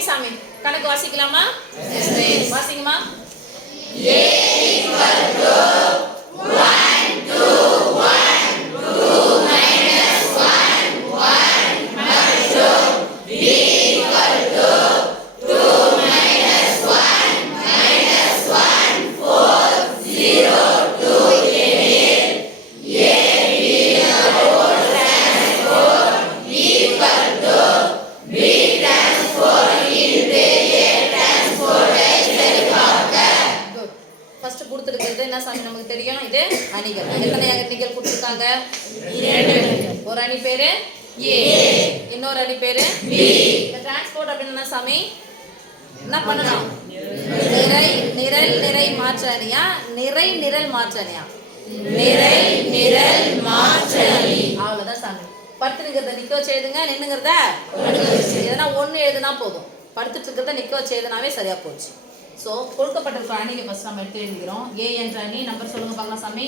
Okay சாமி, கணக்கு வாசிக்கலாமா? வாசிங்கம்மா. நமக்கு தெரியும், இது அணிகள். எத்தனை அணிகள் கொடுத்துருக்காங்க? ஒரு அணி பேரு ஏ, இன்னொரு அணி பேரு பி. இந்த டிரான்ஸ்போர்ட் அப்படின்னா சாமி என்ன பண்ணணும்? நிறை நிரல் நிறை மாற்ற அணியா, நிறை நிரல் மாற்ற அணியா? நிறை நிரல் மாற்ற அணி. அவ்வளவுதான் சாமி. படுத்துங்கிறத நிக்க வச்சு எழுதுங்க, நின்னுங்கிறத எதனா ஒண்ணு எழுதுனா போதும். படுத்துட்டு இருக்கிறத நிக்க வச்சு எழுதுனாவே சரியா போச்சு. ஸோ கொடுக்கப்பட்டிருக்கிற அணியை ஃபர்ஸ்ட் நம்ம எடுத்து எழுதிக்கிறோம். ஏ என்ற அணி நம்பர் சொல்லுங்க பார்க்கலாம் சாமி.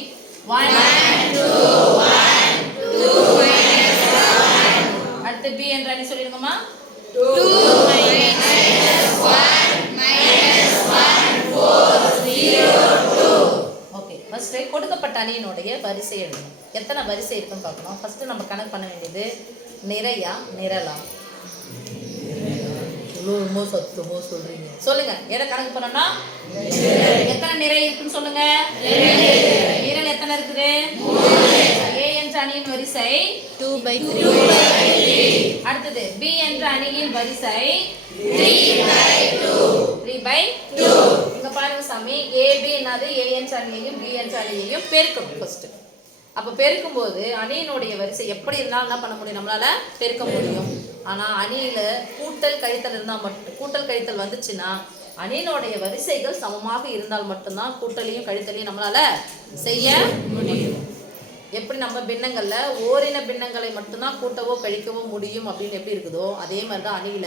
1 2 1 2 அடுத்து பி என்ற அணி சொல்லிடுங்கம்மா. 2 1 1 4 0 2. ஓகே, ஃபர்ஸ்ட் கொடுக்கப்பட்ட அணியினுடைய வரிசை எழுதணும். எத்தனை வரிசை இருக்குன்னு பார்க்கணும். ஃபர்ஸ்ட் நம்ம கணக்கு பண்ண வேண்டியது நிறையா நிரலா. சத்தமோ சொல்றீங்க, சொல்லுங்க. எதை கணக்கு பண்ணோம்னா எத்தனை நிறை இருக்குன்னு சொல்லுங்க. நிரல் எத்தனை இருக்குது? ஏ என்ற அணியின் வரிசை 2/3. அடுத்தது பி என்ற அணியின் வரிசை 3/2. இங்க பாருங்க சாமி, ஏபி என்னது? ஏ என்ற அணியையும் பி என்ற அணியையும் பெருக்கணும் ஃபர்ஸ்ட். அப்போ பெருக்கும் போது அணியினுடைய வரிசை எப்படி இருந்தாலும் என்ன பண்ண முடியும்? நம்மளால பெருக்க முடியும். ஆனால் அணியில கூட்டல் கழித்தல் இருந்தால் மட்டும், கூட்டல் கழித்தல் வந்துச்சுன்னா அணியினுடைய வரிசைகள் சமமாக இருந்தால் மட்டும்தான் கூட்டலையும் கழித்தலையும் நம்மளால செய்ய முடியும். எப்படி நம்ம பின்னங்கள்ல ஓரின பின்னங்களை மட்டும்தான் கூட்டவோ கழிக்கவோ முடியும் அப்படின்னு எப்படி இருக்குதோ, அதே மாதிரி தான் அணியில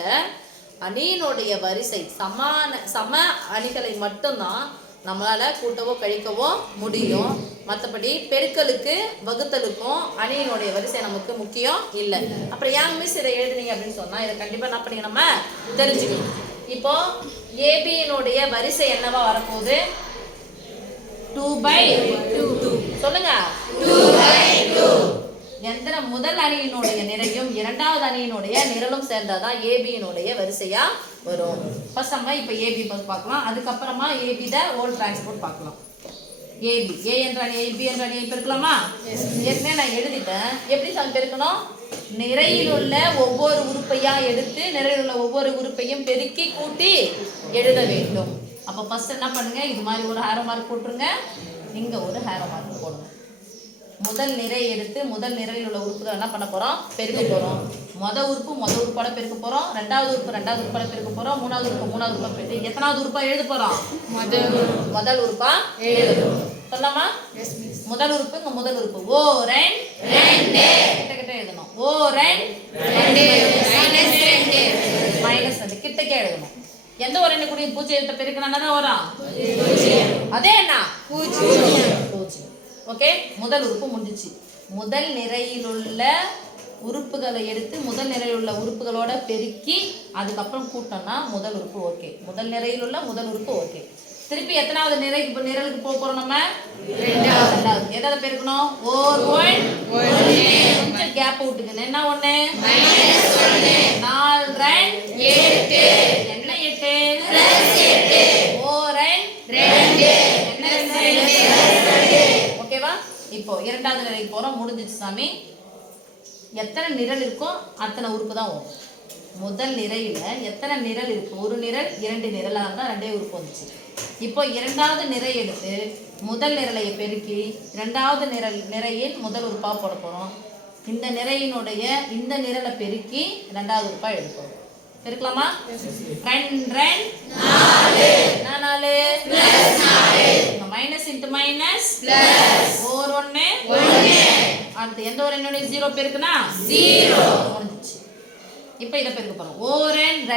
அணியினுடைய வரிசை சம அணிகளை மட்டும்தான் நம்மளால கூட்டவோ கழிக்கவோ முடியும். மற்றபடி பெருக்கலுக்கு வகுத்தலுக்கும் அணியினுடைய வரிசை நமக்கு முக்கியம் இல்லை. அப்புறம் ஏன் மிஸ் இதை எழுதுனீங்க அப்படின்னு சொன்னா இதை கண்டிப்பா என்ன பண்ணி நம்ம தெரிஞ்சுக்கணும். இப்போ ஏபியினுடைய வரிசை என்னவா வரப்போகுது? 2/2. சொல்லுங்க. 2/2. எந்த முதல் அணியினுடைய நிறையும் இரண்டாவது அணியினுடைய நிரலும் சேர்ந்தாதான் ஏபியினுடைய வரிசையா வரும். ஃபர்ஸ்ட் நம்ம இப்போ ஏபி பார்க்கலாம், அதுக்கப்புறமா ஏபி த ஹோல் டிரான்ஸ்போர்ட் பார்க்கலாம். ஏபி, ஏ என்ற அணி பி என்ற அணியை பெருக்கலாமா? ஏற்கனவே நான் எழுதிட்டேன். எப்படி சார் பெருக்கணும்? நிறையில் உள்ள ஒவ்வொரு உறுப்பையா எடுத்து நிறையில் உள்ள ஒவ்வொரு உறுப்பையும் பெருக்கி கூட்டி எழுத வேண்டும். அப்போ ஃபர்ஸ்ட் என்ன பண்ணுங்க, இது மாதிரி ஒரு ஹேரோ மார்க் போட்டுருங்க, இங்க ஒரு ஹேரோ மார்க் போடுங்க. முதல் நிறை எடுத்து முதல் நிறையில் உள்ள உறுப்புகள் என்ன பண்ண போறோம்? பெருக்க போறோம். முதல் உறுப்போட பெருக்க போறோம், ரெண்டாவது உறுப்போட பெருக்க போறோம், மூணாவது உறுப்பா பெருக்க. எத்தனாவது உறுப்பா எழுத போறோம்? முதல் உறுப்பா எழுதுறோம். சொல்லலாமா? முதல் உறுப்பு இங்க முதல் உறுப்பு ஓ 2 கிட்ட எழுதணும். ஓ 2 -2 கிட்டக்க எழுதணும். எந்த ஒரு எண்ணை கூடிய பூஜ்ஜியத்தை பெருக்கணும்னா வரும் அதே என்ன? பூஜ்ஜியம். ஓகே, முதல் உறுப்பு முடிஞ்சிச்சு. முதல் நிறையில் உள்ள உறுப்புகளை எடுத்து முதல் நிறையில் உள்ள உறுப்புகளோட பெருக்கி அதுக்கப்புறம் கூட்டம்னா முதல் உறுப்பு ஓகே. முதல் நிறையில் உள்ள முதல் உறுப்பு ஓகே. திருப்பி எத்தனாவது நிரலுக்கு போக போறோம்? நம்ம ரெண்டாவது. எதாவது பெருக்கணும்? கொஞ்சம் கேப் விட்டுக்கணும். என்ன 1 4 2 8. என்ன 8? ஓகேவா? இப்போ இரண்டாவது நிலைக்கு போறோம். முடிஞ்சிச்சு சாமி. எத்தனை நிரல் இருக்கோ அத்தனை உறுப்பு தான் வரும். முதல் நிறையில எத்தனை நிரல் இருக்கு? ஒரு நிரல் 2 நிரலா இருந்தா 2 உறுப்பு வந்துச்சு. இப்போ இரண்டாவது நிறை எடுத்து முதல் நிரலையை பெருக்கி இரண்டாவது நிறையின் முதல் உறுப்பா போட போறோம். இந்த நிறையினுடைய இந்த நிரலை பெருக்கி இரண்டாவது உறுப்பா எடுப்போம். பெருக்கலாமா? 2 4 மைனஸ் இன்டு மைனஸ் பிளஸ் 1 அடுத்து எந்த ஒரு எண்ணோட 0 பெருக்குனா 0 முடிஞ்சிச்சு. இப்போ இத பெருக்க போறோம்.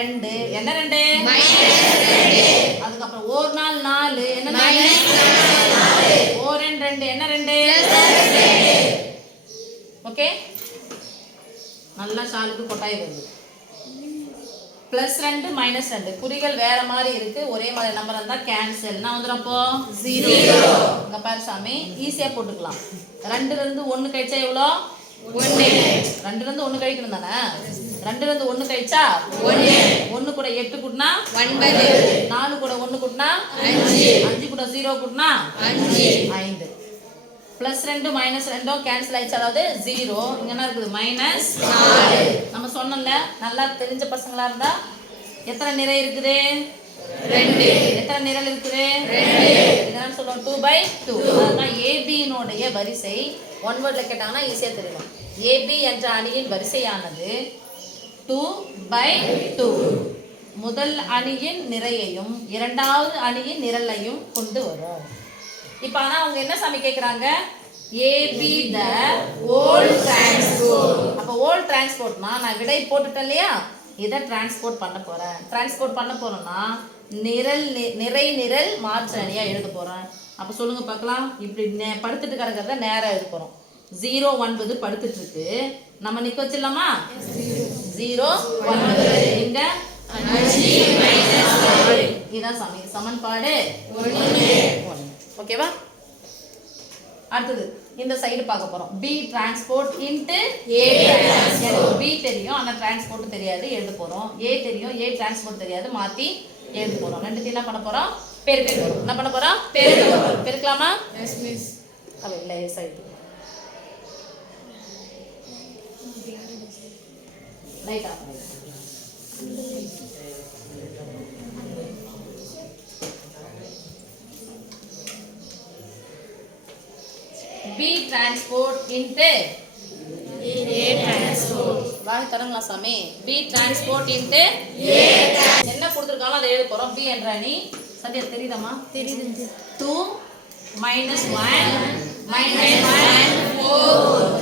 2 என்ன 2 -2. அதுக்கப்புறம் 1 4 4 என்ன -4. 2 என்ன 2 +2. ஓகே, நல்லா ஷாலுக்கு கொட்டாய் வருது. +2 -2 குறிகள் வேற மாதிரி இருக்கு, ஒரே மாதிரி நம்பர் இருந்தா கேன்சல். என்ன வந்துரும் அப்போ 0. இங்க பாரு சாமி, ஈஸியா போட்டுக்கலாம். 2 ல இருந்து 1 கழிச்சா எவ்வளோ 1. 2 ல இருந்து 1 கழிக்கணும் தானே. 2 ல இருந்து 1 கழிச்சா 1. 1 கூட 8 கூட்டினா 9. 4 கூட 1 கூட்டினா 5. 5 கூட 0 கூட்டினா 5. +2 -2 கேன்சல் ஆயிடுச்சு, அதாவது 0. இங்க என்ன இருக்குது -4. நம்ம சொன்னோம்ல, நல்லா தெரிஞ்ச பசங்களா இருந்தா எத்தனை நிறை இருக்குது 2. எத்தனை நிரல் இருக்குது 2. இதெல்லாம் சொல்லுவோம் 2/2. அதான் ஏபியினுடைய வரிசை ஒன் வேர்ட்ல கேட்டாங்கன்னா ஈஸியா தெரியும். ஏபி என்ற அணியின் வரிசையானது 2/2. முதல் அணியின் நிறையையும் இரண்டாவது அணியின் நிரலையும் கொண்டு வரும். இப்போ ஆனா அவங்க என்ன சாமி கேக்குறாங்க, ஏபி த ஹோல் டிரான்ஸ்போர்ட். அப்போ ஹோல் டிரான்ஸ்போர்ட்னா நான் விடை போட்டுட்டேன் இல்லையா, இதை டிரான்ஸ்போர்ட் பண்ண போறேன். டிரான்ஸ்போர்ட் பண்ண போறேன்னா நிறை நிரல் மாற்று அணியா எழுத போறேன். அப்ப சொல்லுங்க பார்க்கலாம். இப்படி படுத்துட்டு கிடக்கிறத நேரா எழுத போறோம். 0 9 படுத்துட்டு இருக்கு, நம்ம நிக்க வச்சிடலாமா. 0 9 எங்க இதான் சமன்பாடு 1. ஓகேவா. அடுத்தது இந்த சைடு பார்க்க போறோம். பி டிரான்ஸ்போர்ட் இன்டு ஏ. எனக்கு பி தெரியும் ஆனா டிரான்ஸ்போர்ட் தெரியாது, எழுத போறோம். ஏ தெரியும், ஏ டிரான்ஸ்போர்ட் தெரியாது, மாத்தி எழுத போறோம். ரெண்டுத்தையும் என்ன பண்ண போறோம், பெருக்க போறோம். என்ன பண்ண போறோம், பெருக்கலாமா. Yes miss. அப்ப இல்ல ஏ சைடு லைட் ஆஃப் பண்ணு. B transport into A transport. வாங்க தரங்களா சாமி. B transport into A. என்ன கொடுத்திருக்காங்களோ அதை எழுத போறோம். B என்ற அணி சத்யா தெரியுதாமா? தெரியுது. 2 -1 -1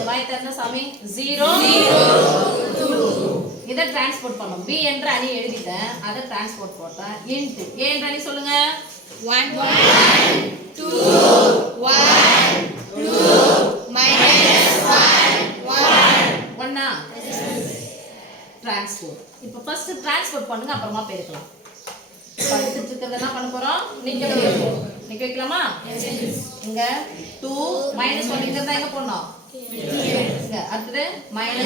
வாங்க தரங்க சாமி. 0 2. இத டிரான்ஸ்போர்ட் பண்ணோம். B என்ற அணி எழுதிட்டேன், அதை டிரான்ஸ்போர்ட் போட்டேன். into A என்ற அணி சொல்லுங்க. 1 2 1 2 -1 டிரான்ஸ்போர்ட். இப்போ ஃபர்ஸ்ட் டிரான்ஸ்போர்ட் பண்ணுங்க, அப்புறமா பெருக்கலாம். படுத்துட்டு இருக்கிறத என்ன பண்ண போறோம், நிக்க வைக்கிறோம். நிக்க வைக்கலாமா. இங்க 2 -1 இங்க இருந்தா எங்க போறோம், இங்க. அடுத்து -1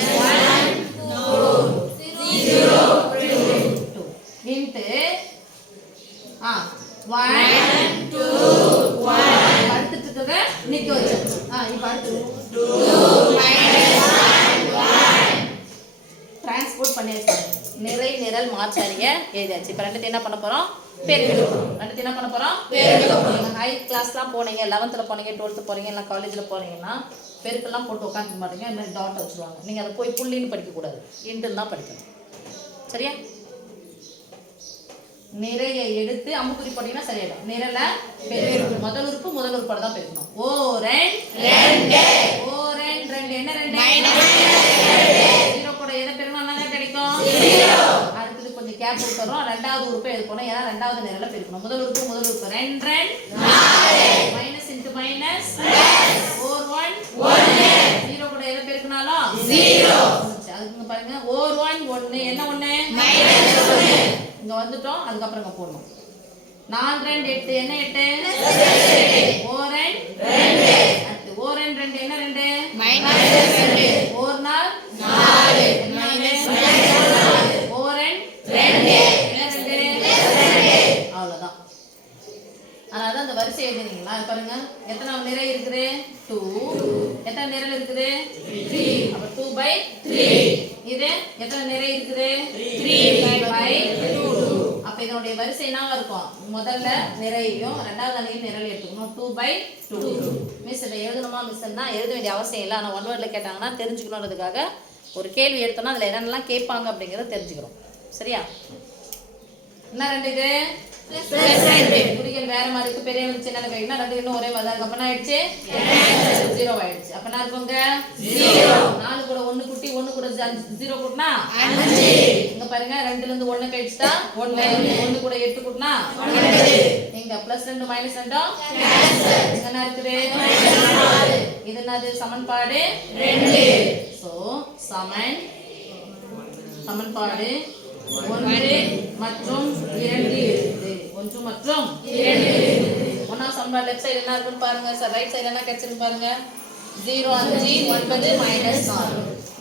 0 2 into 1 2 1 படுத்துட்டு இருக்கிறத நிக்க வச்சாச்சு. இப்போ அடுத்து 2 -1 டிரான்ஸ்போர்ட் பண்ணியாச்சு. நிறை நிரல் மாற்று அணிய எழுதியாச்சு. இப்போ ரெண்டுத்தையும் என்ன பண்ண போறோம், பெருக்கணும். ரெண்டுத்தையும் என்ன பண்ண போறோம், பெருக்கணும். ஹை கிளாஸ்லாம் போனீங்க, 11th போனீங்க, 12th போறீங்க, இல்லை காலேஜில் போறீங்கன்னா பெருக்கெல்லாம் போட்டு உட்காந்து மாட்டீங்க. இந்த மாதிரி டாட் வச்சுருவாங்க. நீங்கள் அதை போய் புள்ளின்னு படிக்கக்கூடாது, இன்ட்டுன்னு தான் படிக்கணும். சரியா. நிறைய எடுத்து அம்புக்குறி போட்டீங்கன்னா சரியாயிடும். நிரலை பெருக்கணும். முதல் உறுப்போட தான் பெருக்கணும். ஓ 2 என்ன 2 0 கூட எதை பெருக்கணும் கிடைக்கும் 0. அடுத்தது கொஞ்சம் கேப் விட்டுறோம். ரெண்டாவது உறுப்பை எழுதணும், ஏன்னா ரெண்டாவது நிரலை பெருக்கணும். முதல் உறுப்பு 2 4 மைனஸ் இன்டு மைனஸ் 4 1 0 கூட எதை பெருக்கினாலும் 0. அதுக்கு பாருங்க 4 1 1 என்ன 1 -1 இங்க வந்துட்டோம். அதுக்கப்புறம் இங்க போடணும். 4 2 8 என்ன 8 4 2 அடுத்து 4 2 என்ன 2 -2 4 4 என்ன 4 2 அவ்வளவுதான். அதனால அந்த வரிசை எழுதினீங்களா பாருங்க. எத்தனை நிறை இருக்குது 2. எத்தனை நிரல் இருக்குது 3. அப்ப 2/3. இது எத்தனை நிறை இருக்குது 3/2. அப்ப இதனுடைய வரிசை என்னவா இருக்கும், முதல்ல நிறையையும் ரெண்டாவது அணியும் நிரல் எடுத்துக்கணும். 2/2. மிஸ் இதை எழுதணுமா மிஸ்ன்னா எழுத வேண்டிய அவசியம் இல்லை. ஆனால் ஒன் வேர்ட்ல கேட்டாங்கன்னா தெரிஞ்சுக்கணுன்றதுக்காக ஒரு கேள்வி எடுத்தோம்னா அதில் என்னென்னலாம் கேட்பாங்க அப்படிங்கிறத தெரிஞ்சுக்கிறோம். சரியா. என்ன 2 இது குறிகள் வேற மாதிரி இருக்கு. பெரிய சின்ன கைனா 2 இன்னும் ஒரே மாதிரி தான். அப்ப என்ன ஆயிடுச்சு 0 ஆயிடுச்சு. அப்ப என்ன இருக்குங்க 0. 4 கூட 1 குட்டி 1 கூட 0 கூட்டினா 5. இங்க பாருங்க 2 ல இருந்து 1 கழிச்சிட்டா 1 1 கூட 8 கூட்டினா 9. இங்க +2 -2 கேன்சல். இங்க என்ன இருக்குது 4. இது என்னது சமன்பாடு 2. சோ சமன்பாடு 1 மற்றும் 2 இருக்குது. 1 மற்றும் 2 இருக்குது. ஒண்ணாவது சமன்பாடு லெஃப்ட் சைடு என்ன இருக்குன்னு பாருங்க சார். ரைட் சைடுல என்ன கிடைச்சிருக்கு பாருங்க. 0 5 9 -4.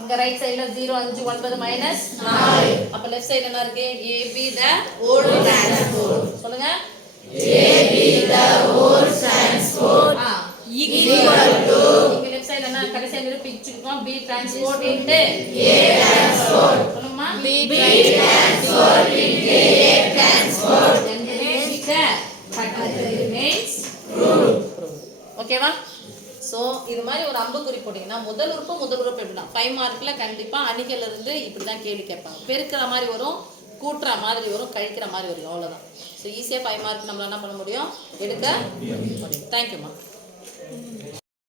இங்க ரைட் சைடுல 0 5 9 -4. அப்ப லெஃப்ட் சைடுல என்ன இருக்கு? AB the whole transport. சொல்லுங்க. AB the whole transport equal to இங்க லெஃப்ட் சைடுல என்ன கடைசியா இருந்து பிச்சிருக்கோம். B transport into A transport. சொல்லுமா. B transport into A transport. ஓகேவா? ஸோ இது மாதிரி ஒரு அம்புக்குறி போட்டிங்கன்னா முதல் உறுப்பு எப்படின்னா 5 மார்க்கில் கண்டிப்பாக அணிகள் இருந்து இப்படி தான் கேள்வி கேட்பாங்க. பெருக்கிற மாதிரி வரும், கூட்டுற மாதிரி வரும், கழிக்கிற மாதிரி வரும். அவ்வளோதான். ஸோ ஈஸியாக 5 மார்க் நம்மளால் என்ன பண்ண முடியும், எடுக்க முடியும். தேங்க்யூம்மா.